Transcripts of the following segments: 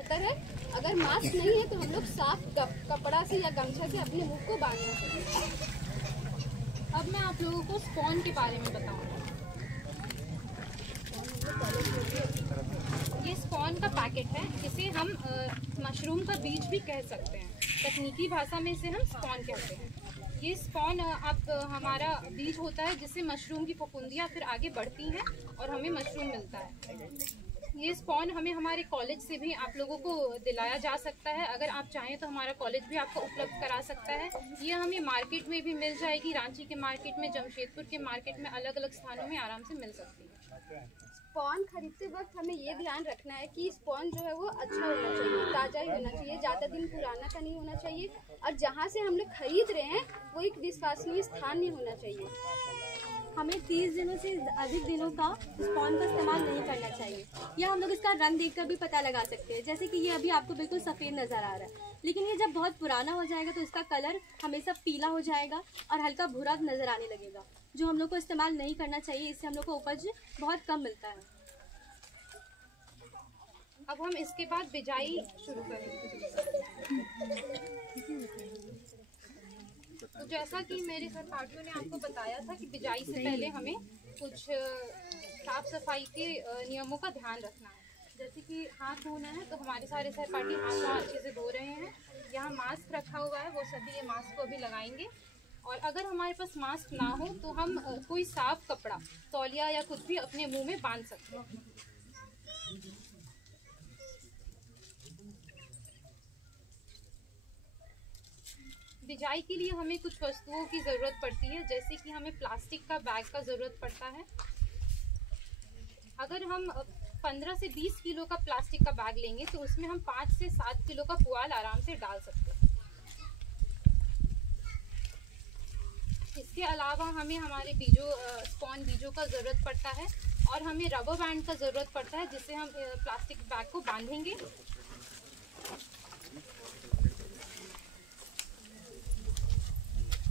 बेहतर है। अगर मास्क नहीं है तो हम लोग साफ कपड़ा से या गमछा से अपने मुंह को बांधना चाहिए। अब मैं आप लोगों को स्पॉन के बारे में बताऊंगा। ये स्पॉन का पैकेट है, इसे हम मशरूम का बीज भी कह सकते हैं। तकनीकी भाषा में इसे हम स्पॉन कहते हैं। ये स्पॉन हमारा बीज होता है जिससे मशरूम की फफूंदियाँ फिर आगे बढ़ती हैं और हमें मशरूम मिलता है। ये स्पॉन हमें हमारे कॉलेज से भी आप लोगों को दिलाया जा सकता है। अगर आप चाहें तो हमारा कॉलेज भी आपको उपलब्ध करा सकता है। ये हमें मार्केट में भी मिल जाएगी, रांची के मार्केट में, जमशेदपुर के मार्केट में, अलग अलग स्थानों में आराम से मिल सकती है। स्पॉन खरीदते वक्त हमें ये ध्यान रखना है कि स्पॉन जो है वो अच्छा होना चाहिए, ताज़ा ही होना चाहिए, ज़्यादा दिन पुराना का नहीं होना चाहिए। और जहाँ से हम लोग खरीद रहे हैं वो एक विश्वसनीय स्थान नहीं होना चाहिए। हमें 30 दिनों से अधिक दिनों का स्पॉन का इस्तेमाल नहीं करना चाहिए। या हम लोग इसका रंग देखकर भी पता लगा सकते हैं, जैसे कि ये अभी आपको बिल्कुल सफ़ेद नज़र आ रहा है, लेकिन ये जब बहुत पुराना हो जाएगा तो इसका कलर हमेशा पीला हो जाएगा और हल्का भूरा नज़र आने लगेगा, जो हम लोग को इस्तेमाल नहीं करना चाहिए। इससे हम लोग को उपज बहुत कम मिलता है। अब हम इसके बाद बिजाई शुरू करेंगे। तो जैसा कि मेरे सहपाठियों ने आपको बताया था कि बिजाई से पहले हमें कुछ साफ सफाई के नियमों का ध्यान रखना है। जैसे कि हाथ धोना है, तो हमारे सारे सहपाठी हाथ वहाँ अच्छे से धो रहे हैं। यहाँ मास्क रखा हुआ है, वो सभी ये मास्क को अभी लगाएंगे। और अगर हमारे पास मास्क ना हो तो हम कोई साफ कपड़ा, तौलिया या कुछ भी अपने मुंह में बांध सकते हैं। बिजाई के लिए हमें कुछ वस्तुओं की ज़रूरत पड़ती है, जैसे कि हमें प्लास्टिक का बैग का ज़रूरत पड़ता है। अगर हम 15 से 20 किलो का प्लास्टिक का बैग लेंगे तो उसमें हम 5 से 7 किलो का पुआल आराम से डाल सकते हैं। इसके अलावा हमें हमारे स्पॉन बीजों का ज़रूरत पड़ता है और हमें रबर बैंड का ज़रूरत पड़ता है, जिससे हम प्लास्टिक बैग को बांधेंगे।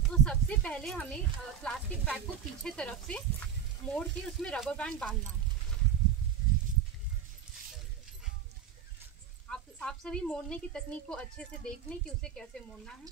तो सबसे पहले हमें प्लास्टिक बैग को पीछे तरफ से मोड़ के उसमें रबर बैंड बांधना है। आप सभी मोड़ने की तकनीक को अच्छे से देख लें कि उसे कैसे मोड़ना है।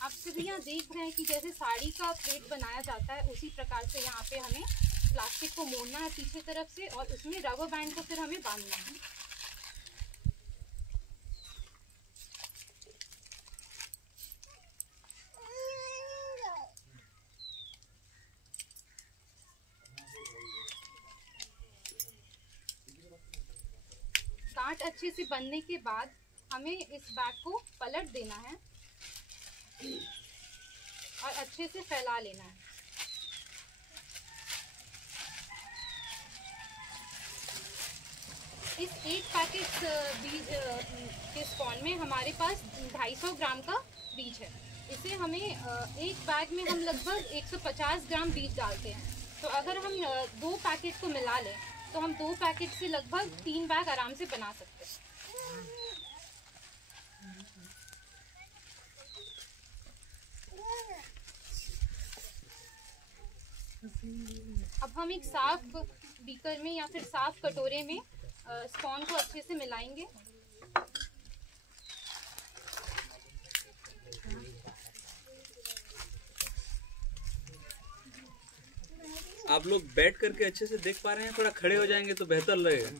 आप सभी यहाँ देख रहे हैं कि जैसे साड़ी का प्लेट बनाया जाता है, उसी प्रकार से यहाँ पे हमें प्लास्टिक को मोड़ना है पीछे तरफ से और उसमें रबर बैंड को फिर हमें बांधना है। गांठ अच्छे से बंधने के बाद हमें इस बैग को पलट देना है और अच्छे से फैला लेना है। इस एक पैकेट बीज के स्पॉन में हमारे पास 250 ग्राम का बीज है। इसे हमें एक बैग में हम लगभग 150 ग्राम बीज डालते हैं। तो अगर हम 2 पैकेट को मिला लें तो हम 2 पैकेट से लगभग 3 बैग आराम से बना सकते हैं। अब हम एक साफ बीकर में या फिर साफ कटोरे में स्पॉन को अच्छे से मिलाएंगे। आप लोग बैठ करके अच्छे से देख पा रहे हैं? थोड़ा खड़े हो जाएंगे तो बेहतर लगेगा।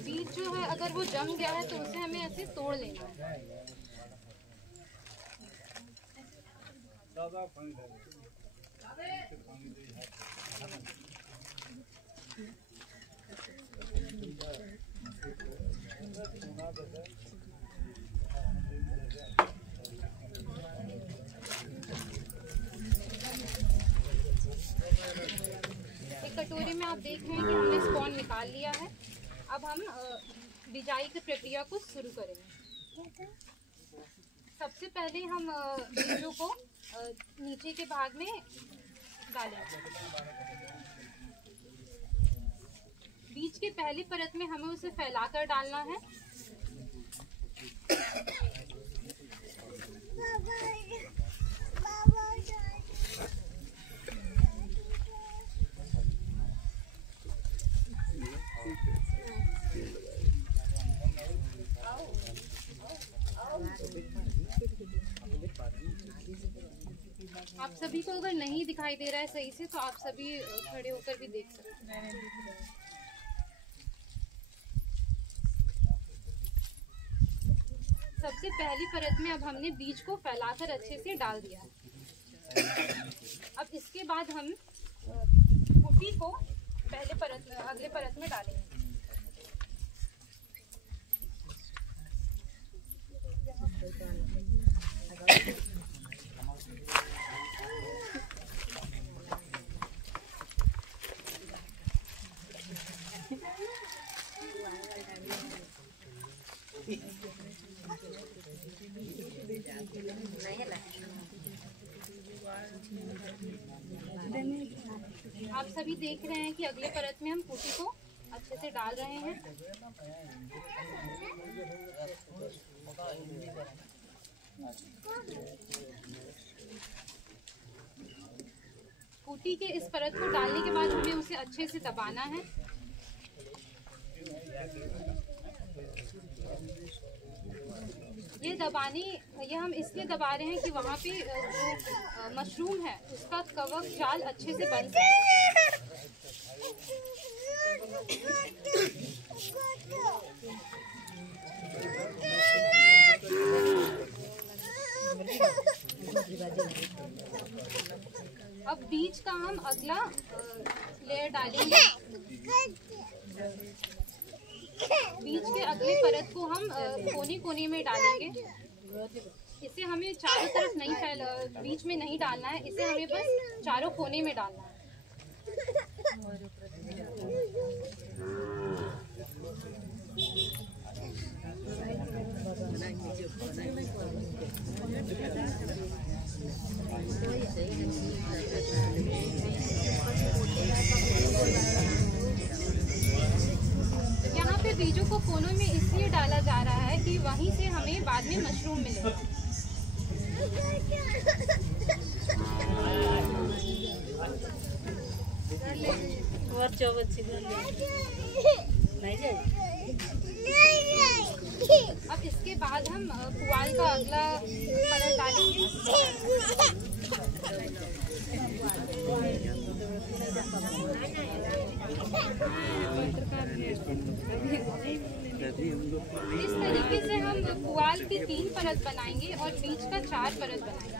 बीज जो है अगर वो जम गया है तो उसे हमें ऐसे तोड़ लेना है। एक कटोरे में आप देख रहे हैं कि हमने स्पॉन निकाल लिया है। अब हम बिजाई की प्रक्रिया को शुरू करेंगे। सबसे पहले हम बीजों को नीचे के भाग में डालेंगे। बीज के पहली परत में हमें उसे फैलाकर डालना है। आप सभी को अगर नहीं दिखाई दे रहा है सही से तो आप सभी खड़े होकर भी देख सकते हैं। सबसे पहली परत में अब हमने बीज को फैलाकर अच्छे से डाल दिया है। अब इसके बाद हम कुटी को अगले परत में डालेंगे। आप सभी देख रहे हैं कि अगले परत में हम कुटी को अच्छे से डाल रहे हैं। कुटी के इस परत को डालने के बाद हमें उसे अच्छे से दबाना है। ये हम इसलिए दबा रहे हैं कि वहाँ पे जो मशरूम है उसका कवक जाल अच्छे से बन सके। अब बीज का हम अगला लेयर डालेंगे। बीज के अगले परत को हम कोने कोने में डालेंगे। इसे हमें चारों तरफ नहीं बीच में नहीं डालना है, इसे हमें बस चारों कोने में डालना है। यहाँ पे बीजों को कोनों में इसलिए डाला जा रहा है कि वहीं से हमें बाद में मशरूम मिले। अब इसके बाद हम पुआल का अगला परत डालेंगे। इस तरीके से हम पुआल की 3 परत बनाएंगे और बीज का 4 परत बनाएंगे।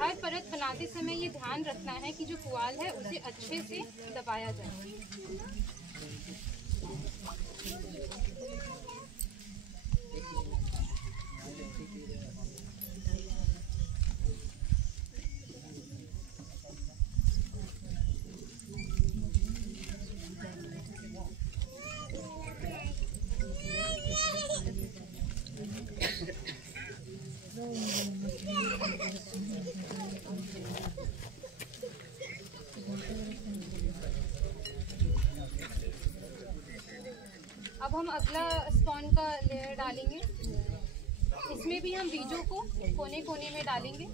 हर परत बनाते समय ये ध्यान रखना है कि जो पुआल है उसे अच्छे से दबाया जाए। अब हम अगला स्पॉन का लेयर डालेंगे। इसमें भी हम बीजों को कोने कोने में डालेंगे।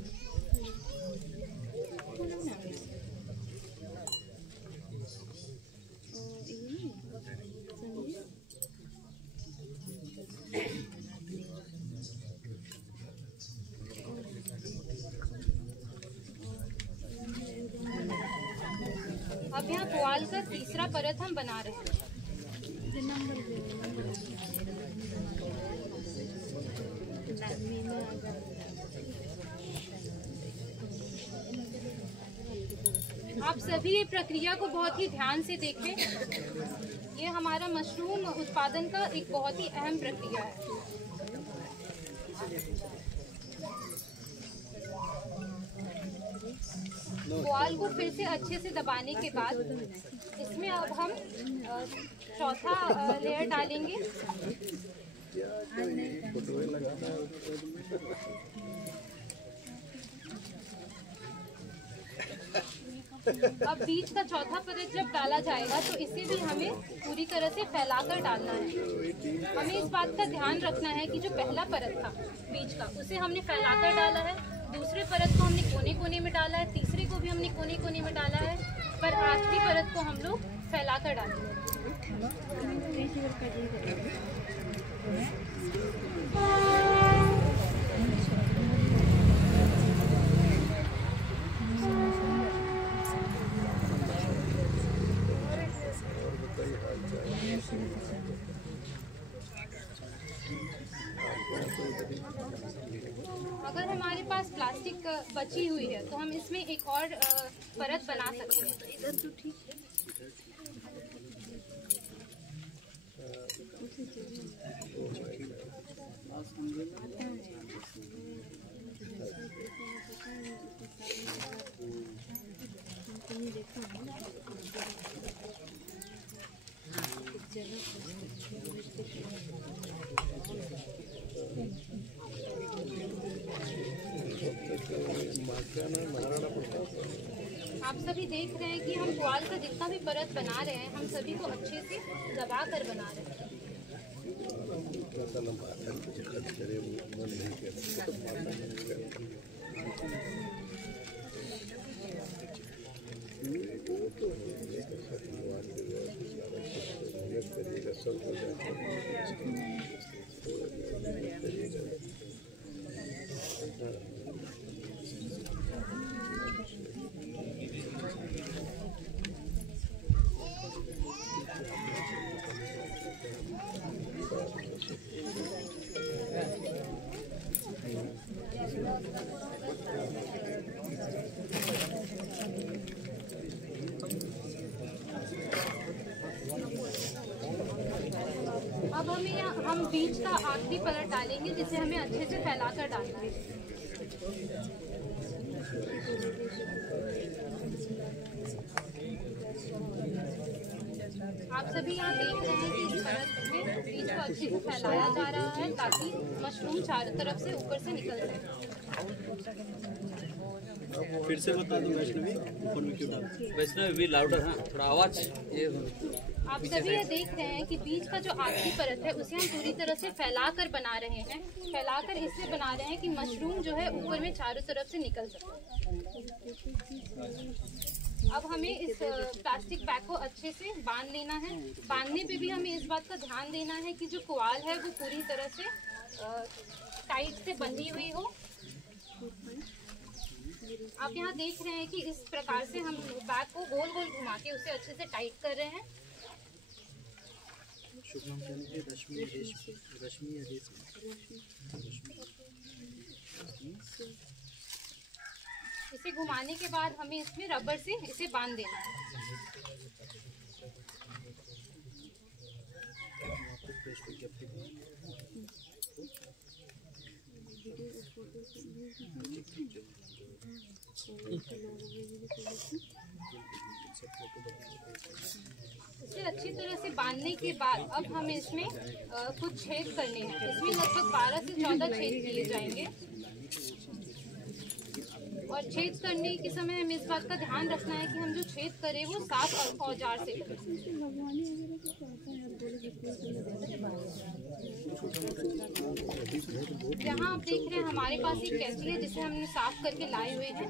अब यहाँ पुआल का 3रा परत हम बना रहे हैं। आप सभी ये प्रक्रिया को बहुत ही ध्यान से देखें। ये हमारा मशरूम उत्पादन का एक बहुत ही अहम प्रक्रिया है। पुआल को फिर से अच्छे से दबाने के बाद इसमें अब हम चौथा लेयर डालेंगे। अब बीज का चौथा परत जब डाला जाएगा तो इसे भी हमें पूरी तरह से फैलाकर डालना है। हमें इस बात का ध्यान रखना है कि जो पहला परत था बीज का उसे हमने फैलाकर डाला है, दूसरे परत को हमने कोने कोने में डाला है, तीसरे को भी हमने कोने कोने में डाला है, पर आखिरी परत को हम लोग फैलाकर डालेंगे। अगर हमारे पास प्लास्टिक बची हुई है तो हम इसमें एक और परत बना सकते हैं। इधर तो ठीक है। आप सभी देख रहे हैं कि हम पुआल का जितना भी परत बना रहे हैं हम सभी को अच्छे से दबा कर बना रहे हैं। अब हम बीज का आखिरी परत डालेंगे जिसे हमें अच्छे से फैलाकर डालना है। आप सभी यहाँ देख रहे हैं कि इस परत में बीज को अच्छे से फैलाया जा रहा है ताकि मशरूम चारों तरफ से ऊपर से निकल जाए। फिर से बता दो वैष्णवी, ऊपर में क्यों डाल? वैष्णवी भी लाउडर, हाँ थोड़ा आवाज। ये आप सभी ये देख रहे हैं कि बीज का जो आखिरी परत है उसे हम पूरी तरह से फैलाकर बना रहे हैं। फैलाकर इससे बना रहे हैं कि मशरूम जो है ऊपर में चारों तरफ से निकल सके। अब हमें इस प्लास्टिक बैग को अच्छे से बांध लेना है। बांधने पे भी हमें इस बात का ध्यान देना है कि जो पुआल है वो पूरी तरह से टाइट से बंधी हुई हो। आप यहाँ देख रहे हैं कि इस प्रकार से हम बैग को गोल गोल घुमा के उसे अच्छे से टाइट कर रहे हैं। इसे घुमाने के बाद हमें इसमें रबर से इसे बांध देना है। इसे अच्छी तरह से बांधने के बाद अब हमें इसमें कुछ छेद करने हैं। इसमें लगभग 12 से 14 छेद किए जाएंगे और छेद करने के समय हमें इस बात का ध्यान रखना है कि हम जो छेद करें वो साफ औजार से करें। यहाँ आप देख रहे हैं हमारे पास एक कैंची है जिसे हमने साफ करके लाए हुए हैं।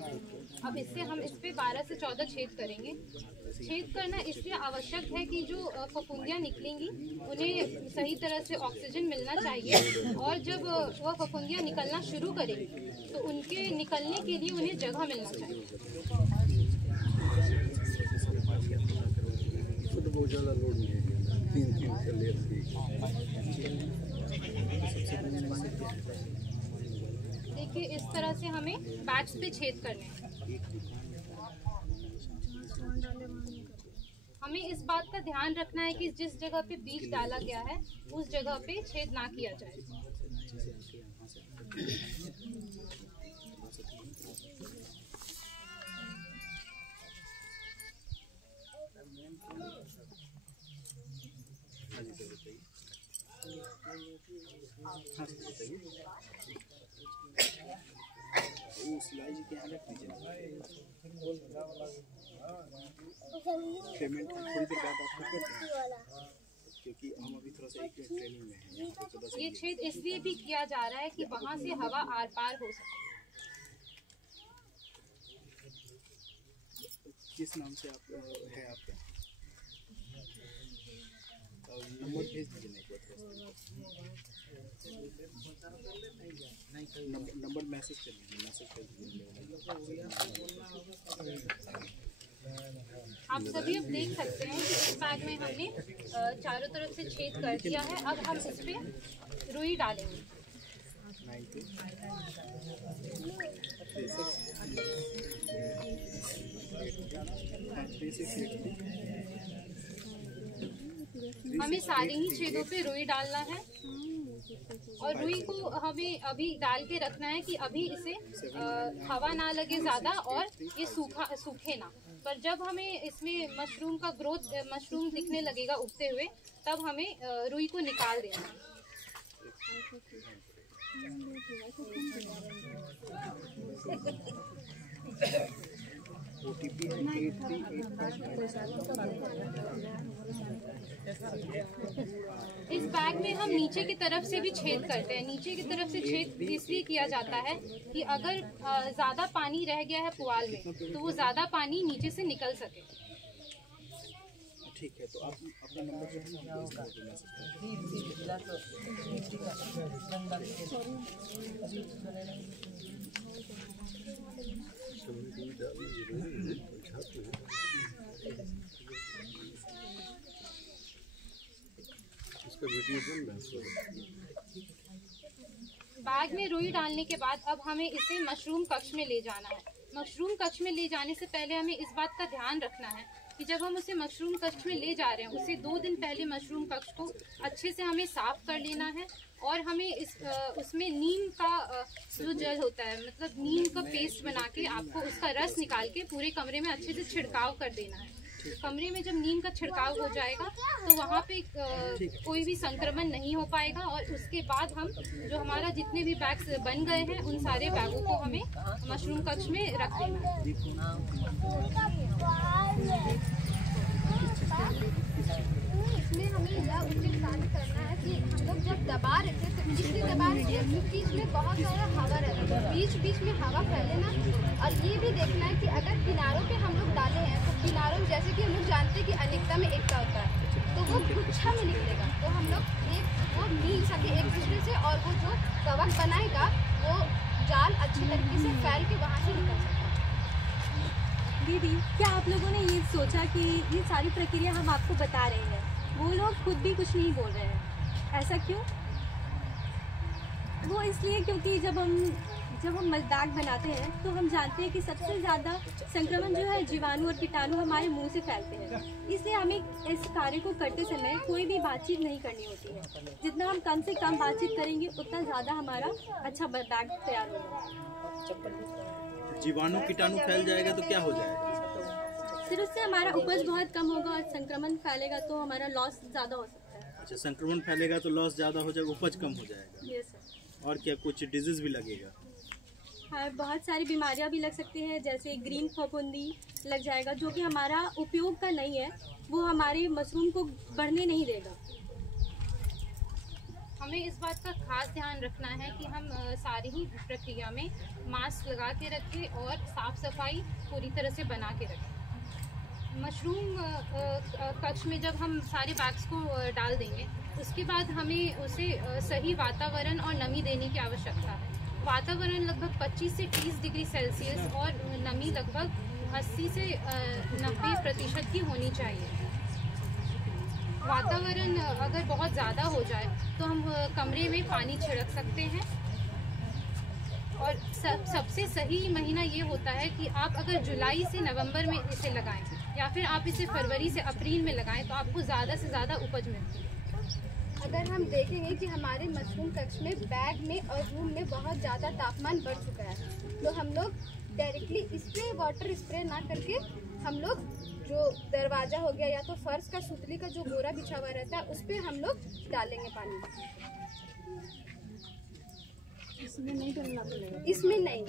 अब इससे हम इस पे 12 से 14 छेद करेंगे। छेद करना इसलिए आवश्यक है कि जो फफूंदियाँ निकलेंगी उन्हें सही तरह से ऑक्सीजन मिलना चाहिए और जब वह फफूंदियाँ निकलना शुरू करेंगी तो उनके निकलने के लिए उन्हें जगह मिलना चाहिए। देखिए इस तरह से हमें बैच पे छेद करने हैं। हमें इस बात का ध्यान रखना है कि जिस जगह पे बीज डाला गया है उस जगह पे छेद ना किया जाए। हाँ सर बताइए। सिलाई जी के यहाँ रख दीजिए, पेमेंट थोड़ी देर बाद आपको कर दें, क्योंकि हम अभी थोड़ा सा एक ट्रेनिंग में हैं। ये छेद इसलिए भी किया जा रहा है कि वहाँ से हवा आर पार हो सके। किस नाम से आप है आपका? नंबर भेज दीजिए ना एक बार, नंबर मैसेज कर दीजिए, आप सभी अब देख सकते हैं कि इस बैग में हमने चारों तरफ से छेद कर दिया है। अब हम इस पे रुई डालेंगे। हमें सारे ही छेदों पे रुई डालना है और रुई को हमें अभी डाल के रखना है कि अभी इसे हवा ना लगे ज़्यादा और ये सूखे ना। पर जब हमें इसमें मशरूम का ग्रोथ, मशरूम दिखने लगेगा उगते हुए, तब हमें रुई को निकाल देना है। OTP है 8385। इस बैग में हम नीचे की तरफ से भी छेद करते हैं। नीचे की तरफ से छेद इसलिए किया जाता है कि अगर ज़्यादा पानी रह गया है पुआल में तो वो ज़्यादा पानी नीचे से निकल सके। ठीक है, तो आप अपना नंबर जो है ना हमको इसमें मैसेज बैग में रुई डालने के बाद अब हमें इसे मशरूम कक्ष में ले जाना है। मशरूम कक्ष में ले जाने से पहले हमें इस बात का ध्यान रखना है कि जब हम उसे मशरूम कक्ष में ले जा रहे हैं उसे 2 दिन पहले मशरूम कक्ष को अच्छे से हमें साफ कर लेना है और हमें उसमें नीम का जो जल होता है, मतलब नीम का पेस्ट बना के आपको उसका रस निकाल के पूरे कमरे में अच्छे से छिड़काव कर देना है। कमरे में जब नीम का छिड़काव हो जाएगा तो वहाँ पे कोई भी संक्रमण नहीं हो पाएगा और उसके बाद हम जो हमारा जितने भी बैग्स बन गए हैं उन सारे बैगों को हमें मशरूम कक्ष में रख देना है। इसमें हमें यह उचित कार्य करना है कि हम लोग जब दबा रहे थे तो इसलिए दबा रहे थे क्योंकि इसमें बहुत सारा हवा रहता है, बीच बीच में हवा फैले ना। और ये भी देखना है कि अगर किनारों पे हम लोग डाले हैं तो किनारों में, जैसे कि हम लोग जानते हैं कि अनेकता में एकता होता है, तो वो गुच्छा में निकलेगा तो हम लोग वो मिल सके एक दूसरे से और वो जो कवच बनाएगा वो जाल अच्छी तरीके से फैल के वहाँ से निकल सके। दीदी, क्या आप लोगों ने ये सोचा कि ये सारी प्रक्रिया हम आपको बता रहे हैं, वो लोग खुद भी कुछ नहीं बोल रहे हैं? ऐसा क्यों? वो इसलिए क्योंकि जब हम बैग बनाते हैं तो हम जानते हैं कि सबसे ज़्यादा संक्रमण जो है जीवाणु और कीटाणु हमारे मुंह से फैलते हैं। इसलिए हमें इस कार्य को करते समय कोई भी बातचीत नहीं करनी होती है। जितना हम कम से कम बातचीत करेंगे उतना ज़्यादा हमारा अच्छा बैग तैयार होगा। जीवाणु कीटाणु फैल जाएगा तो क्या हो जाएगा? फिर उससे हमारा उपज बहुत कम होगा और संक्रमण फैलेगा तो हमारा लॉस ज़्यादा हो सकता है। अच्छा, संक्रमण फैलेगा तो लॉस ज़्यादा हो जाएगा, उपज कम हो जाएगा। Yes sir. और क्या कुछ डिजीज भी लगेगा? हाँ, बहुत सारी बीमारियां भी लग सकती हैं, जैसे ग्रीन फफूंदी लग जाएगा जो कि हमारा उपयोग का नहीं है, वो हमारे मशरूम को बढ़ने नहीं देगा। हमें इस बात का खास ध्यान रखना है कि हम सारी ही प्रक्रिया में मास्क लगा के रखें और साफ सफाई पूरी तरह से बना के रखें। मशरूम कक्ष में जब हम सारे बैग्स को डाल देंगे उसके बाद हमें उसे सही वातावरण और नमी देने की आवश्यकता है। वातावरण लगभग 25 से 30 डिग्री सेल्सियस और नमी लगभग 80 से 90% की होनी चाहिए। वातावरण अगर बहुत ज़्यादा हो जाए तो हम कमरे में पानी छिड़क सकते हैं। और सबसे सही महीना ये होता है कि आप अगर जुलाई से नवंबर में इसे लगाएं या फिर आप इसे फरवरी से अप्रैल में लगाएं तो आपको ज़्यादा से ज़्यादा उपज मिलती है। अगर हम देखेंगे कि हमारे मशरूम कक्ष में बैग में और रूम में बहुत ज़्यादा तापमान बढ़ चुका है तो हम लोग डायरेक्टली स्प्रे वाटर स्प्रे ना करके हम लोग जो दरवाज़ा हो गया या तो फर्श का सुतली का जो बोरा बिछा हुआ रहता है उस पर हम लोग डालेंगे पानी। इसमें नहीं,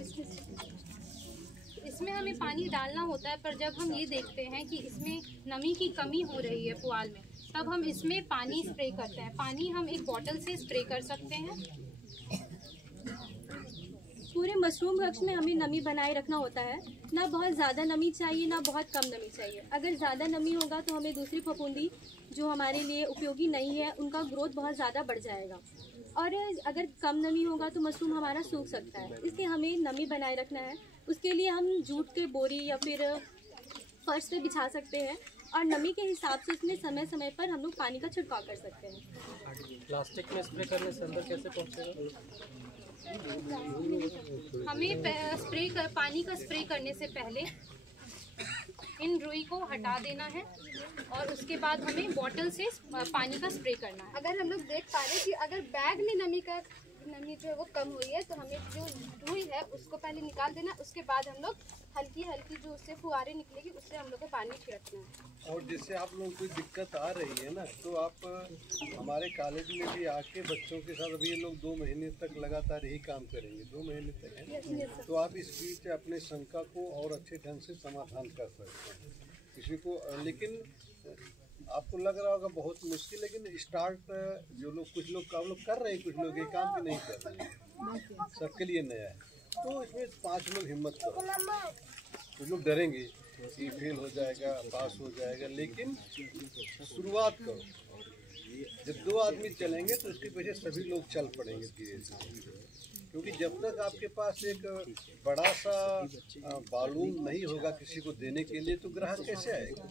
इसमें हमें पानी डालना होता है, पर जब हम ये देखते हैं कि इसमें नमी की कमी हो रही है पुआल में, तब हम इसमें पानी स्प्रे करते हैं। पानी हम एक बॉटल से स्प्रे कर सकते हैं। पूरे मशरूम वृक्ष में हमें नमी बनाए रखना होता है। ना बहुत ज़्यादा नमी चाहिए, ना बहुत कम नमी चाहिए। अगर ज़्यादा नमी होगा तो हमें दूसरी फफूंदी जो हमारे लिए उपयोगी नहीं है उनका ग्रोथ बहुत ज़्यादा बढ़ जाएगा, और अगर कम नमी होगा तो मशरूम हमारा सूख सकता है। इसलिए हमें नमी बनाए रखना है। उसके लिए हम जूट के बोरी या फिर फर्श पे बिछा सकते हैं, और नमी के हिसाब से उसमें समय समय पर हम लोग पानी का छिड़काव कर सकते हैं। प्लास्टिक में स्प्रे करने से अंदर कैसे पहुँचेगा? हमें पानी का स्प्रे करने से पहले इन रुई को हटा देना है, और उसके बाद हमें बॉटल से पानी का स्प्रे करना है। अगर हम लोग देख पा रहे हैं कि अगर बैग में नमी जो है वो कम हुई है, तो हमें जो रुई है उसको पहले निकाल देना। उसके बाद हम लोग हल्की हल्की जो उससे फुहारे निकलेगी उससे हम लोग को पानी छिड़कना है। और जिससे आप लोगों को दिक्कत आ रही है ना, तो आप हमारे कॉलेज में भी आके बच्चों के साथ, अभी ये लोग 2 महीने तक लगातार यही काम करेंगे, 2 महीने तक है, तो आप इस बीच अपने शंका को और अच्छे ढंग से समाधान कर सकते हैं किसी को। लेकिन आपको लग रहा होगा बहुत मुश्किल, लेकिन स्टार्ट जो लोग, कुछ लोग काम लोग कर रहे हैं, कुछ लोग ये काम भी नहीं कर रहे हैं, सबके लिए नया है। तो इसमें 5 लोग हिम्मत करो। कुछ लोग डरेंगे कि फेल हो जाएगा, पास हो जाएगा, लेकिन शुरुआत करो। जब 2 आदमी चलेंगे तो उसके पीछे सभी लोग चल पड़ेंगे धीरे धीरे, क्योंकि जब तक आपके पास एक बड़ा सा बालून नहीं होगा किसी को देने के लिए, तो ग्राहक कैसे आएगा?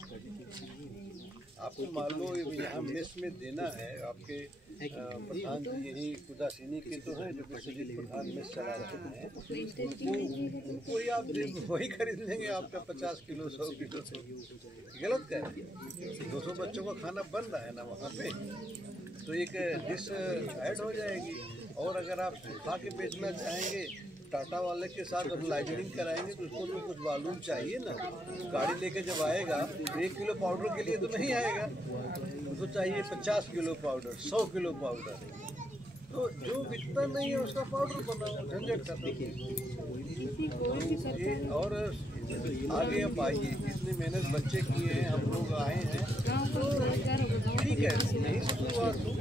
आपको मान लो यहाँ मेस में देना है, आपके प्रधान जी यही कुदासीनी के तो हैं जो विश्वजीत प्रधान मेस चला रहे हैं, उनको ही आप वही खरीद लेंगे आपका 50 किलो 100 किलो। गलत कह रहे हैं, 200 बच्चों का खाना बन रहा है ना वहाँ पे, तो एक डिश ऐड हो जाएगी। और अगर आप सुखा के बेचना चाहेंगे, टाटा वाले के साथ हम लाइजनिंग कराएंगे, तो उसको तो कुछ मालूम चाहिए ना। गाड़ी लेके जब आएगा तो 1 किलो पाउडर के लिए तो नहीं आएगा, उसको चाहिए 50 किलो पाउडर, 100 किलो पाउडर। तो जो बिकता नहीं है उसका पाउडर बनाओ, झंझट खत्म। और आगे अब आइए, इतनी मेहनत बच्चे किए हैं, हम लोग आए हैं, ठीक है, नहीं शुरुआत हो।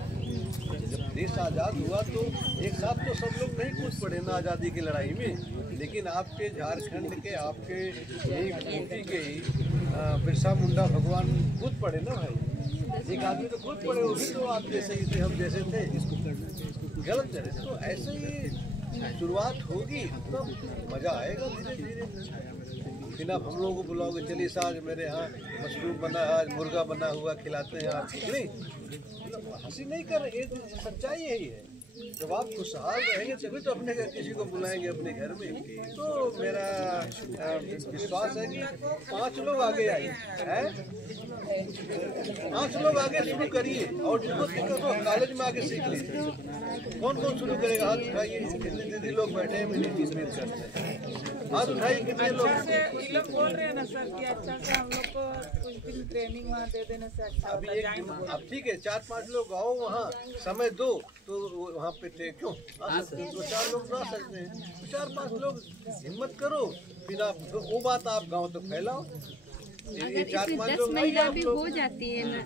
जब देश आज़ाद हुआ तो एक साथ तो सब लोग नहीं कूद पड़े ना आज़ादी की लड़ाई में, लेकिन आपके झारखंड के, आपके यही यूपी के ही बिरसा मुंडा भगवान कूद पड़े ना भाई। एक आदमी तो कूद पड़े, वो भी तो आप जैसे ही थे, हम जैसे थे, इसको गलत करे। तो ऐसे ही शुरुआत होगी तो मज़ा आएगा धीरे धीरे। फिर आप हम लोगों को बुलाओगे, चलिए आज मेरे यहाँ मशरूम बना, आज मुर्गा बना हुआ खिलाते हैं आप, नहीं हंसी नहीं कर रहे, सच्चाई यही है। जब आप खुशहाल रहेंगे तभी तो अपने घर किसी को बुलाएंगे अपने घर में। तो मेरा विश्वास है कि 5 लोग आगे आइए, 5 लोग आगे शुरू करिए, और जिनको दिक्कत हो कॉलेज में आके सीख लीजिए। कौन कौन शुरू करेगा? हाथ उठाइए। कितने दीदी लोग बैठे हैं, मेरी उम्मीद करते हैं, हाथ उठाइए। कितने लोग? ये लोग बोल रहे हैं ना सर कि अच्छा से हम लोग को कुछ दिन ट्रेनिंग वहाँ दे देने से अच्छा अभी अब ठीक है, 4-5 लोग आओ, वहाँ समय दो, तो वहाँ पे क्यों 2-4 लोग जा सकते हैं। 4-5 लोग हिम्मत करो, फिर आप वो बात आप गाँव तक फैलाओ। अगर इसमें 10 महिला भी हो जाती है ना,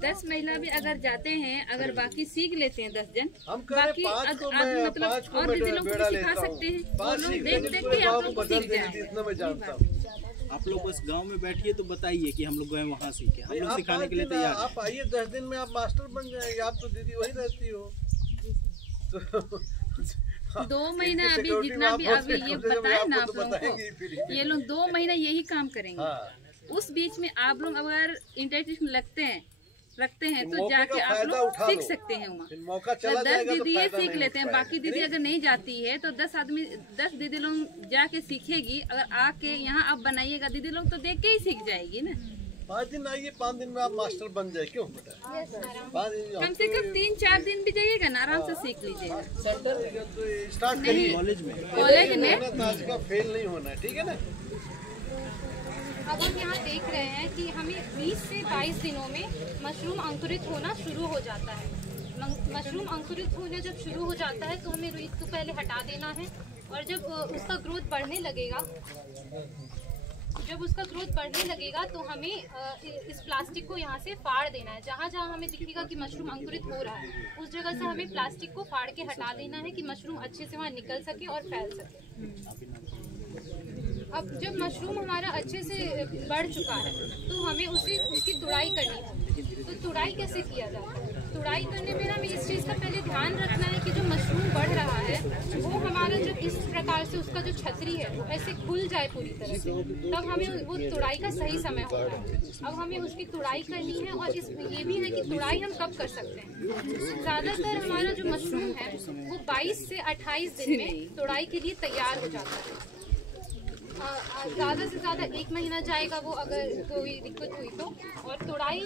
10 महिला भी अगर जाते हैं, अगर बाकी सीख लेते हैं 10 जन, बाकी मतलब और दीदी लोग को सिखा सकते हैं, और लोग देख देख के आप लोग को सीख जाए। इतना मैं जानता हूँ। आप लोग बस गांव में बैठिए तो बताइए कि हम लोग गए वहाँ सीखे, हम लोग सिखाने के लिए तैयार हैं। आप आइए, 10 दिन में आप मास्टर बन जाएंगे। आप तो दीदी वही रहती हो। 2 महीना अभी जितना भी अभी ये पता है ना आप लोगों को, ये लोग 2 महीना यही काम करेंगे। उस बीच में आप लोग अगर इंटरेस्ट रखते हैं तो जाके आप लोग सीख सकते हैं वहाँ। तो 10 दीदी ये सीख लेते हैं, बाकी दीदी अगर नहीं जाती है तो 10 दीदी लोग जाके सीखेगी। अगर आके यहाँ आप बनाइएगा, दीदी लोग तो देख के ही सीख जाएगी ना। 5 दिन आइए, 5 दिन में आप मास्टर बन जाए, क्यों बेटा? कम से कम 3-4 दिन भी जाइएगा ना, आराम से सीख लीजिएगा। स्टार्ट करिए कॉलेज में आज का फेल नहीं होना है, ठीक है ना। अब हम यहाँ देख रहे हैं कि हमें 20 से 22 दिनों में मशरूम अंकुरित होना शुरू हो जाता है। मशरूम अंकुरित होना जब शुरू हो जाता है तो हमें रुई को पहले हटा देना है, और जब उसका ग्रोथ बढ़ने लगेगा तो हमें इस प्लास्टिक को यहाँ से फाड़ देना है। जहाँ जहाँ हमें दिखेगा कि मशरूम अंकुरित हो रहा है उस जगह से हमें प्लास्टिक को फाड़ के हटा देना है कि मशरूम अच्छे से वहाँ निकल सके और फैल सके। अब जब मशरूम हमारा अच्छे से बढ़ चुका है तो हमें उसकी तुड़ाई करनी है। तो तुड़ाई कैसे किया जाता है? तुड़ाई करने में हमें इस चीज़ का पहले ध्यान रखना है कि जो मशरूम बढ़ रहा है वो हमारा जब इस प्रकार से उसका जो छतरी है वो ऐसे खुल जाए पूरी तरह से, तब हमें वो तुड़ाई का सही समय होता है। अब हमें उसकी तुड़ाई करनी है, और ये भी है कि तुड़ाई हम कब कर सकते हैं। ज़्यादातर हमारा जो मशरूम है वो 22 से 28 दिन में तुड़ाई के लिए तैयार हो जाता है। ज़्यादा से ज़्यादा 1 महीना जाएगा वो अगर कोई दिक्कत हुई तो। और तुड़ाई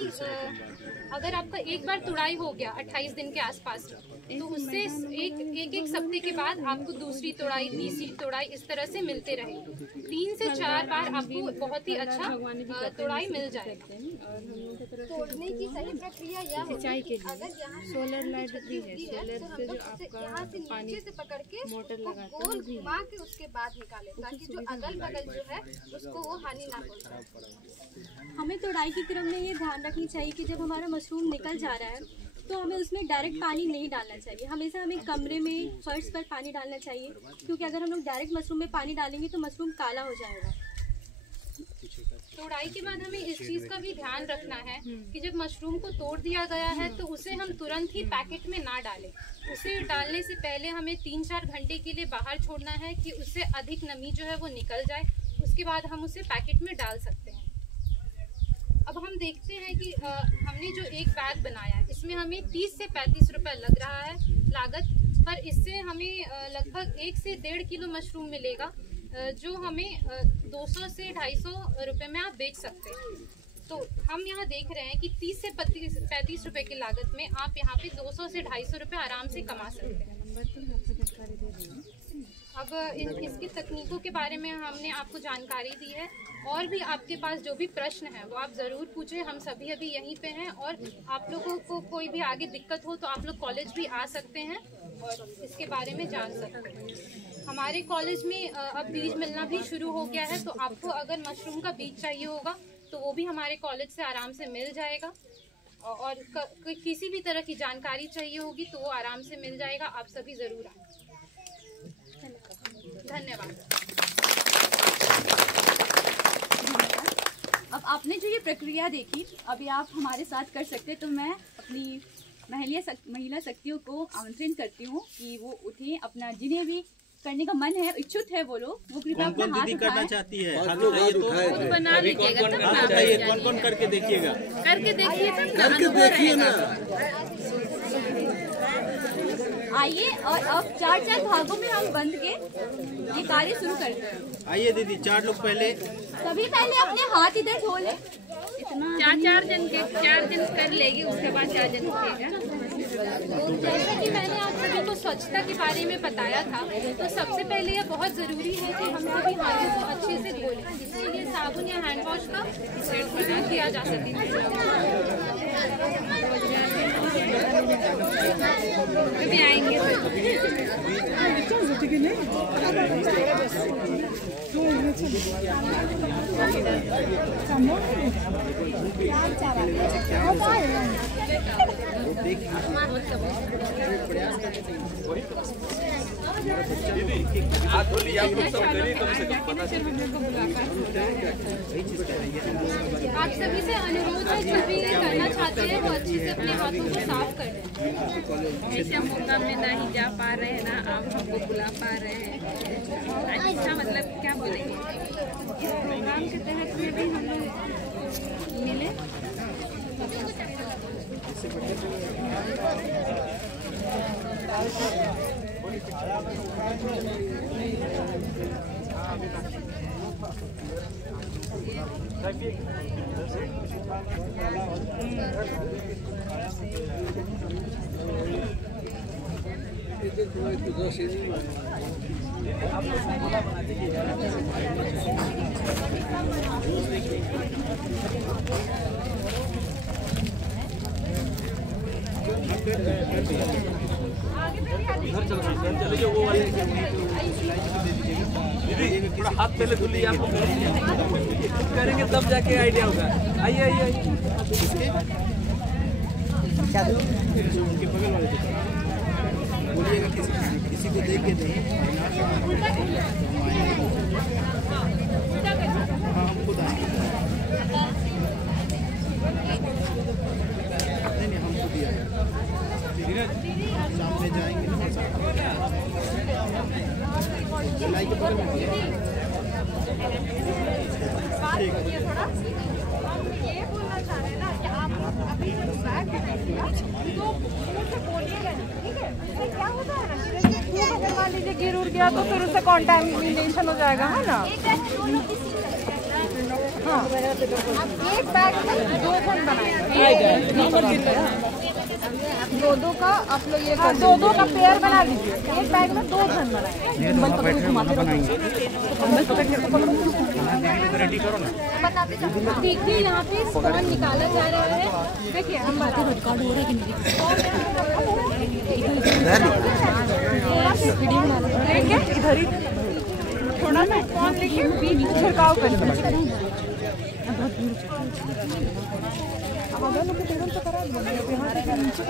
अगर आपका एक बार तुड़ाई हो गया 28 दिन के आसपास तो उससे एक सप्ते के बाद आपको दूसरी तुड़ाई, तीसरी तुड़ाई इस तरह से मिलते रहेगी। 3 से 4 बार आपको बहुत ही अच्छा तुड़ाई मिल जाएगा। तोड़ने की सही प्रक्रिया यह होगी कि अगर यहाँ सोलर लाइट भी है, सोलर से जो आपका यहाँ से नीचे से पकड़ के मोटर लगा गोल घुमा के उसके बाद निकालें, ताकि जो अगल बगल जो है उसको वो हानि ना पहुँचाए। हमें तुड़ाई के क्रम में ये ध्यान रखनी चाहिए कि जब हमारा मशरूम निकल जा रहा है तो हमें उसमें डायरेक्ट पानी नहीं डालना चाहिए। हमेशा हमें कमरे में फर्श पर पानी डालना चाहिए, क्योंकि अगर हम लोग डायरेक्ट मशरूम में पानी डालेंगे तो मशरूम काला हो जाएगा। तोड़ाई के बाद हमें इस चीज़ का भी ध्यान रखना है कि जब मशरूम को तोड़ दिया गया है तो उसे हम तुरंत ही पैकेट में ना डालें। उसे डालने से पहले हमें 3-4 घंटे के लिए बाहर छोड़ना है कि उससे अधिक नमी जो है वो निकल जाए। उसके बाद हम उसे पैकेट में डाल सकते हैं। अब हम देखते हैं कि हमने जो एक बैग बनाया है इसमें हमें 30 से 35 रुपए लग रहा है लागत, पर इससे हमें लगभग 1 से 1.5 किलो मशरूम मिलेगा, जो हमें 200 से 250 रुपए में आप बेच सकते हैं। तो हम यहाँ देख रहे हैं कि 30 से 35 रुपए की लागत में आप यहाँ पे 200 से 250 रुपए आराम से कमा सकते हैं। अब इसकी तकनीकों के बारे में हमने आपको जानकारी दी है, और भी आपके पास जो भी प्रश्न है वो आप ज़रूर पूछें। हम सभी अभी यहीं पे हैं, और आप लोगों को कोई भी आगे दिक्कत हो तो आप लोग कॉलेज भी आ सकते हैं और इसके बारे में जान सकते हैं। हमारे कॉलेज में अब बीज मिलना भी शुरू हो गया है, तो आपको अगर मशरूम का बीज चाहिए होगा तो वो भी हमारे कॉलेज से आराम से मिल जाएगा, और किसी भी तरह की जानकारी चाहिए होगी तो वो आराम से मिल जाएगा। आप सभी ज़रूर आए। धन्यवाद। अब आपने जो ये प्रक्रिया देखी, अभी आप हमारे साथ कर सकते, तो मैं अपनी महिला शक्तियों को आमंत्रित करती हूँ कि वो उठे, अपना जिन्हें भी करने का मन है, इच्छुक है वो लोग, वो कृपया अपना हाथ उठाएं। करना चाहती है हाथ उठाइए तो बना लीजिएगा, कौन करके देखिएगा, करके देखिए ना। आइए, और अब 4-4 भागों में हम बंद के ये कार्य शुरू करते हैं। आइए दीदी, 4 लोग पहले, सभी पहले अपने हाथ इधर धो ले। 4 जन कर लेगी, उसके बाद 4 जन करेगा। तो जैसा कि मैंने आप सभी को स्वच्छता के बारे में बताया था, तो सबसे पहले यह बहुत ज़रूरी है कि हम सभी हाथों को अच्छे से धो लें। इसीलिए साबुन या हैंड वॉश का उपयोग किया जा सकता है। अभी आएंगे हाथ धो लिया, आप लोग सब करिए, कम से कम पता चले। आप सभी से अनुरोध है, जो भी करना चाहते हैं वो अच्छे से अपने हाथों को साफ कर लें। ऐसे मौका में ना ही जा पा रहे हैं, ना आप हमको बुला पा रहे हैं। अच्छा, मतलब क्या बोलेंगे, इस प्रोग्राम के तहत में भी हम लोग मिले। चले जो वो वाले दीदी थोड़ा हाथ पहले धुल लीजिए, आपको करेंगे तब जाके आइडिया होगा। आइए आइए आइए, उनके बगल वाले बोलिएगा किसी को देख के नहीं। हाँ हम खुद आएंगे, नहीं हम खुद ही आएंगे, सामने जाएंगे सिलाई के बगल में। ठीक है, ये बोलना चाह रहे हैं ना कि आप अभी जब बैग उठाइएगा तो मुझसे बोलिएगा नहीं, ठीक है? इससे क्या होता है ना, अगर मान लीजिए गिर उड़ गया तो फिर उससे कॉन्टामिनेशन हो जाएगा, है ना? हाँ, आप एक बैग में 2 खंड बनाएंगे, दो का आप लोग ये 2 का पेयर बना लीजिए, एक बैग में 2 खंड बनाएंगे। देखिए यहाँ पे स्पॉन निकाला जा रहा है। देखिए हम रिकॉर्ड हो रहा है कि इधर ही थोड़ा सा स्पॉन लेके बीच में छिड़काव करें।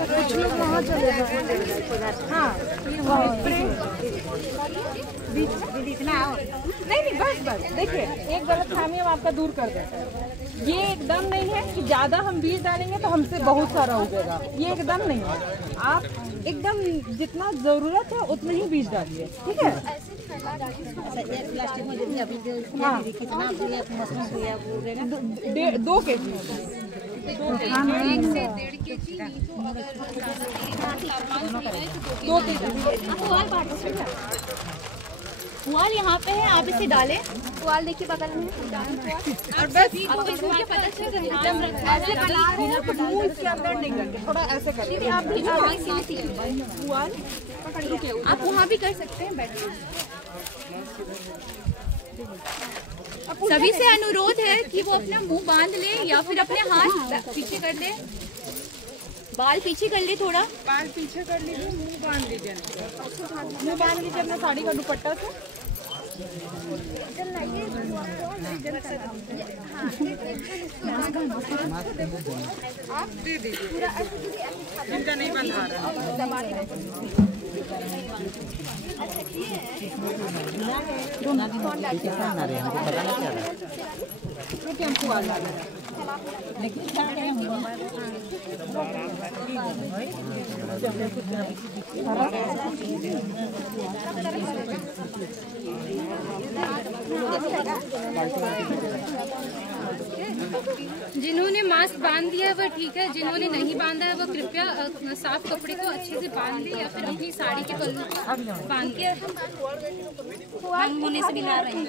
कुछ लोग वहाँ चले गए। हाँ स्प्रे बीच में नहीं बस देखिए, एक गलत फहमी हम आपका दूर कर देते हैं। ये एकदम नहीं है कि ज़्यादा हम बीज डालेंगे तो हमसे बहुत सारा उगेगा, ये एकदम नहीं है। आप एकदम जितना ज़रूरत है उतना ही बीज डालिए, ठीक है? हाँ 2 केजी 1 से 1.5 केजी 2 केजी। पुआल यहाँ पे है, आप इसे डालें। पुआल देखिए बगल में और बस इसके पता चल ऐसे बना रहे हैं, मुंह इसके अंदर नहीं करके थोड़ा ऐसे करिए। आप भी पुआल आप वहाँ भी कर सकते हैं, बैठ सभी से अनुरोध है कि वो अपना मुंह बांध ले या फिर अपने हाथ पीछे कर ले, बाल पीछे कर ले, थोड़ा बाल पीछे कर लीजिए, मुंह बांध लीजिए, मुंह बांध लीजिए अपना साड़ी का दुपट्टा से। आप दे दीजिए, जिनका नहीं बंधा रहा जिन्होंने मास्क बांध दिया है वो ठीक है, जिन्होंने नहीं बांधा है वो कृपया साफ कपड़े को अच्छे से बांध ले या फिर अपनी साड़ी के पल्लू को बांध के होने से मिला रहे हैं।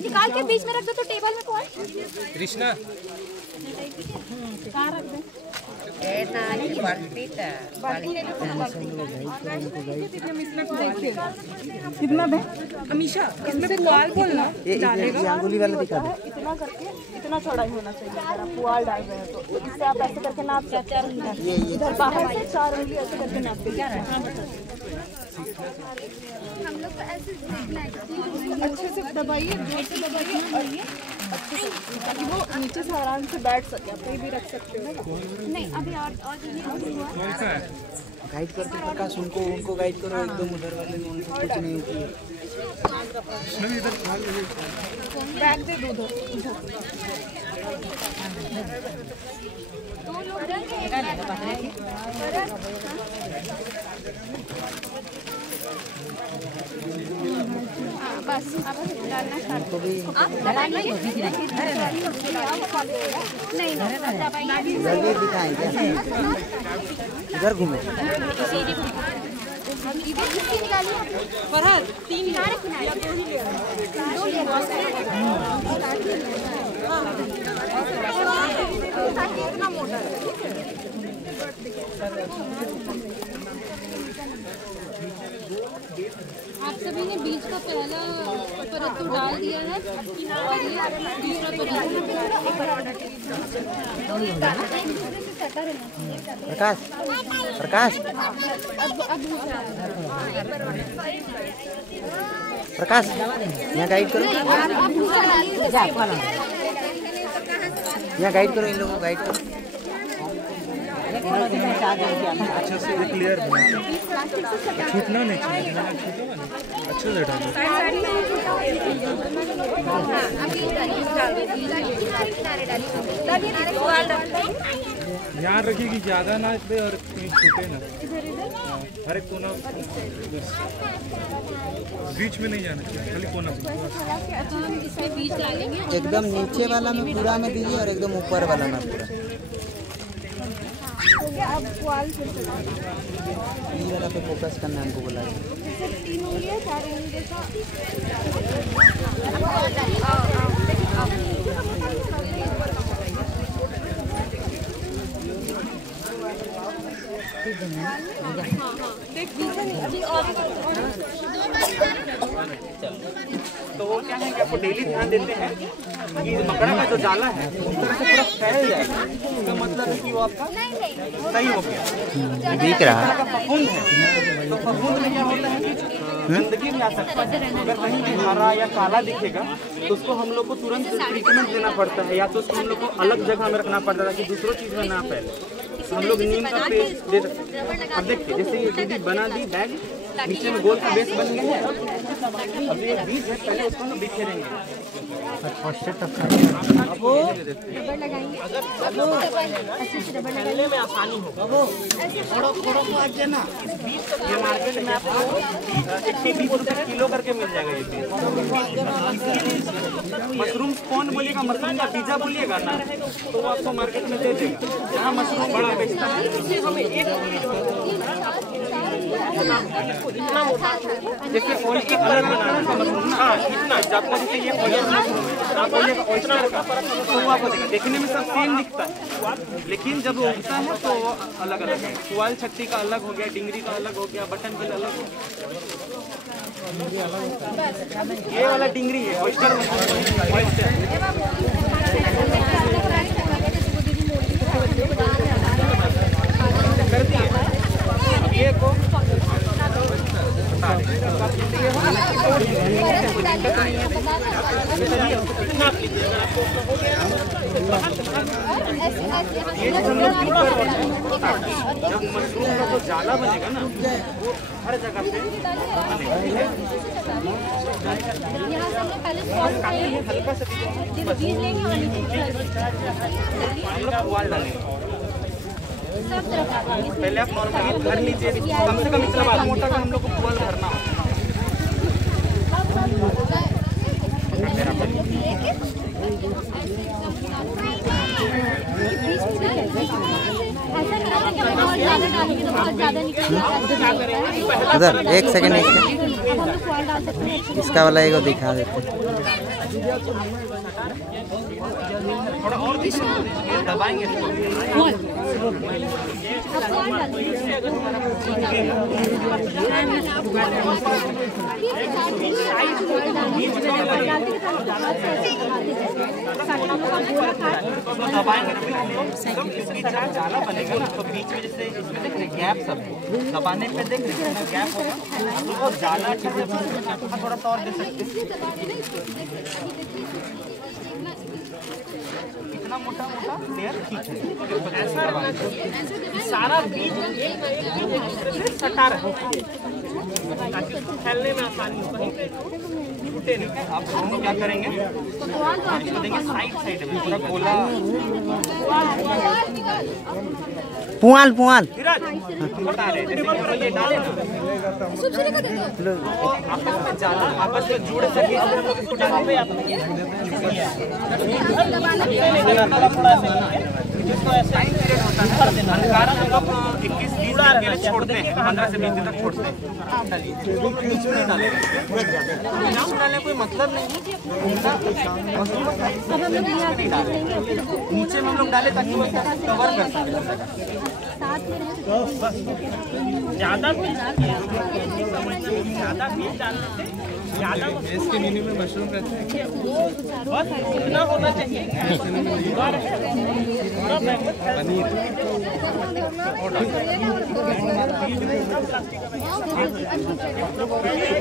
निकाल के बीच में रख दो तो टेबल में कौन कृष्णा कितना है अमीशा, इसमें पुआल बोलना डालेगा, वाला दिखा दो। इतना करके इतना चौड़ाई होना चाहिए। अगर आप पुआल डाल रहे हैं तो इससे आप ऐसे करके नाप सकते हैं, इधर बाहर से 4 उंगली ऐसे करके नाप सकते हैं। हम लोग को ऐसे देखना है अच्छे से दबाइए, जोर से दबाइए और ये ताकि वो नीचे से आराम से बैठ सके। आप कहीं भी रख सकते हो ना। नहीं अभी और गाइड करते प्रकाश, उनको गाइड करो एकदम उधर वाले में, उनको कुछ नहीं होती। बैग दे दो बस अब डालना स्टार्ट तो भी आप दबाइए नहीं जल्दी दिखाएं क्या, इधर घूमे इधर किसकी निकाली फरहद 3 किनारे किनारे 2 ले ताकि इतना मोटा है। आप सभी ने बीज का पहला परत तो डाल दिया है और ये दूसरा प्रकाश प्रकाश प्रकाश यहाँ गाइड करो, यहाँ गाइड करो, इन लोगों को गाइड करो। अच्छा से क्लियर छूटना नहीं चाहिए, अच्छा से डालो। ध्यान रखिए कि ज़्यादा ना दे और कहीं छूटे ना, हर एक कोना बीच में नहीं जाना चाहिए, खाली कोना। इसमें बीज डालेंगे, एकदम नीचे वाला में पूरा में दीजिए और एकदम ऊपर वाला में पूरा। अब वाल ये वाला पे फोकस करना हमको बोला है। 3 उंगलियां 4 उंगलियां तो वो क्या है कि आपको डेली ध्यान देते हैं कि मकड़ा का जो जाला है उस तरह से पूरा फैल जाए, इसका मतलब है कि वो आपका सही हो गया। दिख रहा है फफूंद है, तो फफूंद में क्या होता है कि गंदगी भी आ सकता है। अगर कहीं भी हरा या काला दिखेगा तो उसको हम लोग को तुरंत ट्रीटमेंट देना पड़ता है, या तो उसको हम लोग को अलग जगह में रखना पड़ता है कि दूसरों चीज़ में ना फैले। हम लोग नीम का पेस्ट दे सकते हैं। अब देखिए जैसे ये दीदी बना दी बैग, नीचे में गोल का बेस बन गया है। अब ये बीज है, पहले उसको हम बिखेरेंगे। डालने में आसानी होगा। ये मार्केट में आपको 120 रुपये किलो करके मिल जाएगा। ये बीज मशरूम कौन बोलिएगा, मशरूम का बीजा बोलिएगा ना, तो वो आपको मार्केट में दे देगा। जहाँ मशरूम बड़ा बेचता है हमें एक इतना मोटा, जैसे कोई एक अलग बनाना का मशरूम ना, इतना आपको जैसे ये आप बोलिएगा ऑयस्टर का, तो वो आपको देगा। देखने में सब सेम दिखता है, लेकिन जब वो उगता है तो वो अलग अलग है। पुआल छत्ती का अलग हो गया, डिंगरी का अलग हो गया, बटन बिल अलग हो गया। ये वाला डिंगरी है ऑयस्टर कर दिए। अब ये को जब मशरूम का जो जाला बनेगा ना वो हर जगह पे हल्का सा पुआल डालेंगे। पहले आप नॉर्मल भर लीजिए, कम से कम इतना मोटा का हम लोग को पुआल भरना हो। उधर एक सेकंड इसका वाला एक दिखा देते। थोड़ा और दबाएंगे जाला बनेगा ना, तो बीच में जैसे इसमें देख रहे गैप सब दबाने पे देख रहे गैप होगा, तो जाला थोड़ा सा और दे सकते हैं। इतना मोटा मोटा लेयर ठीक है, ऐसा सारा बीज सटा रहे ताकि उसको फैलने में आसानी हो, टूटे नहीं। आप दोनों क्या करेंगे, इसको देंगे साइड साइड में पूरा गोला। पुआल पुआल बता रहे ये डाले ना आपस में जुड़ सके, हम लोग इसको डालेंगे। जिसको ऐसा कारण हम लोग 21-20 दिन के लिए छोड़ते हैं, 15 से 20 दिन तक छोड़ते हैं। डालने कोई मतलब नहीं, नीचे में हम लोग डाले ताकि वो कवर कर सके। ज़्यादा बीज डालने से इसके मेन्यू में मशरूम रहते हैं बस इतना होना चाहिए।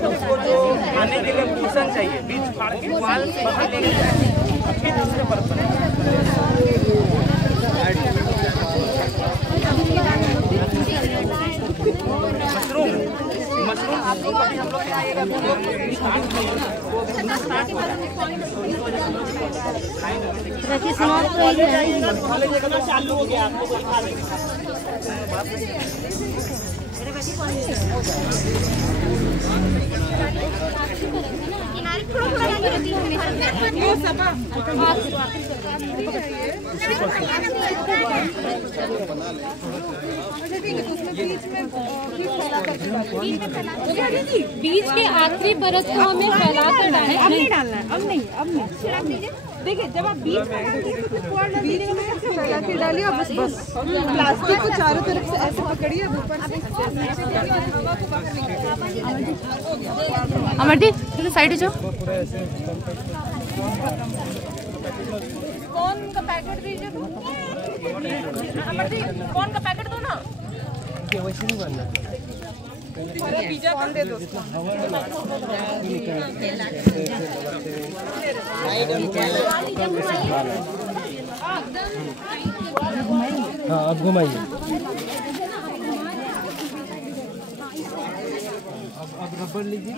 उसको जो खाने के लिए पोषण चाहिए, बीज फाड़ के वाल से बाहर लेके फिर दूसरे बर्तन मशरूम आप लोग कभी हम लोग यहाँ आएगा तो चालू हो गया आप लोग बीज के आखिरी परत को हमें फैलाकर डालें। अब नहीं डालना है, अब नहीं। देखिए जब आप बीज बीज में ऐसे फैला के डालिए और बस प्लास्टिक को चारों तरफ से ऐसे पकड़िए ऊपर से। अमरदीप थोड़ा साइड हो जाओ। कौन का पैकेट दीजिए तुम? अमरदीप कौन का पैकेट दो ना। वैसे नहीं बनना पिज्जा कौन दे दो। हाँ अब घुमाइए। अब रबर लीजिए।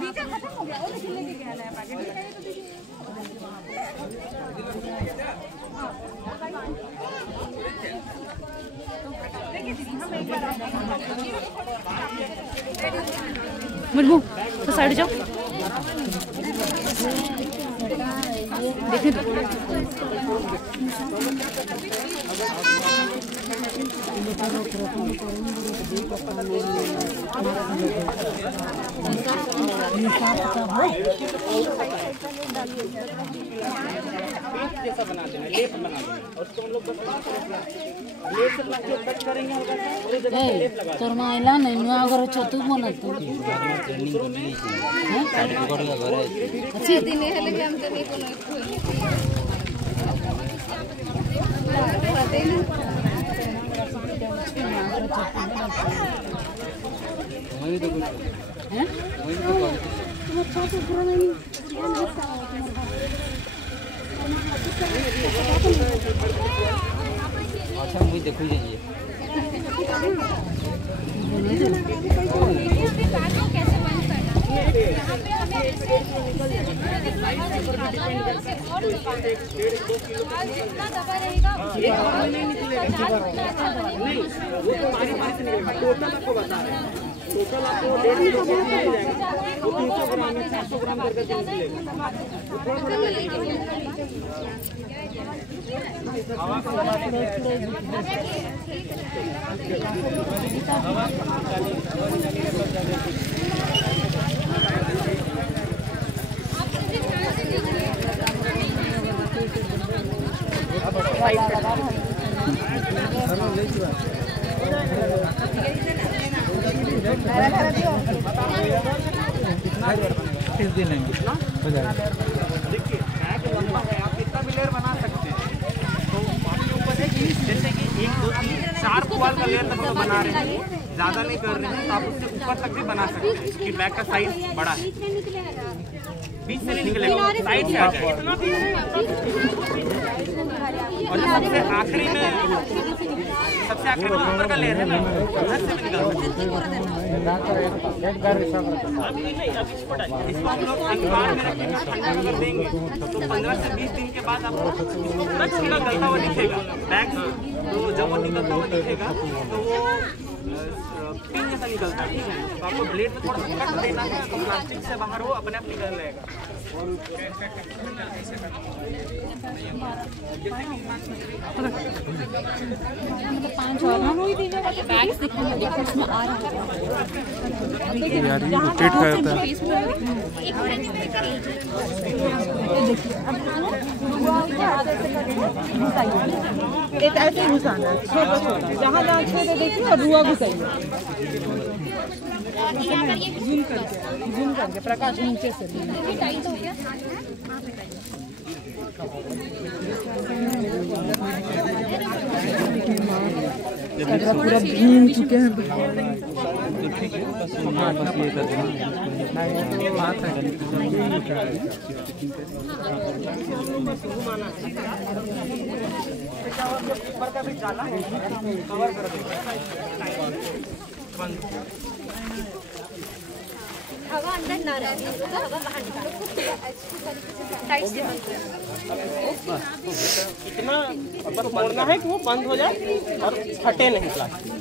पिज्जा खत्म हो गया, और खिलने के क्या है पैकेट मुर्मू तो साइड जाओ। देखिए जैसा बना देना, लेप बना देना और उसको हम लोग बस लेप से लगा के कट करेंगे हल्का सा और जगह पे लेप लगा तोर माइला नहीं मैं अगर छतु बनत ट्रेनिंग कर ली है सर्टिफिकेट का घर है अच्छे दिन है लेकिन हम तो नहीं कोनो वही तो कुछ है वही तो तुम अच्छा से पूरा नहीं अच्छा मुझे देखो जाइए कैसे बंद करना यहाँ पे हमें ऐसे जितना दबा रहेगा टोटल आपको बता रहे हैं, टोटल आपको 150 ग्राम मिलेगा, वो 300 ग्राम में 400 ग्राम करके मिलेगा। किस दिन लेंगे हो जाएगा। देखिए बैग लंबा है, आप कितना भी लेयर बना सकते हैं। तो आपके ऊपर है कि जैसे कि 1 2 3 4 पुआल का लेयर तक तो बना रहे हैं, ज़्यादा नहीं कर रहे हैं तो आप उससे ऊपर तक भी बना सकते हैं। इसकी बैग का साइज बड़ा है, बीच से नहीं निकलेगा, साइड से आ जाएगा। और सबसे आखिरी में ऊपर का लेयर है ना, उधर से भी निकलता है। इसको हम लोग अखबार में रखेंगे, ठंडा कर देंगे तो 15 से 20 दिन के बाद आपको पूरा छीला गलता हुआ दिखेगा बैग से। तो जब वो निकलता हुआ दिखेगा तो वो पिन जैसा निकलता है, ठीक है। तो आपको ब्लेड में थोड़ा सा कट देना है तो प्लास्टिक से बाहर वो अपने आप निकल जाएगा। बैग्स दिखाएंगे इसमें आ रहा है पेट खाया होता है। ऐसे ही घुसाना है, छोटा छोटा जहाँ जहाँ छेद है देखिए और रुआ घुसाइए। जूम करके प्रकाश नीचे से टाइट हो गया। पूरा भीम चुके हैं। हवा अंदर ना रहे, हवा बाहर निकालो, टाइट से बंद करो। इतना बस मोड़ना है कि वो बंद हो जाए और फटे नहीं प्लास्टिक।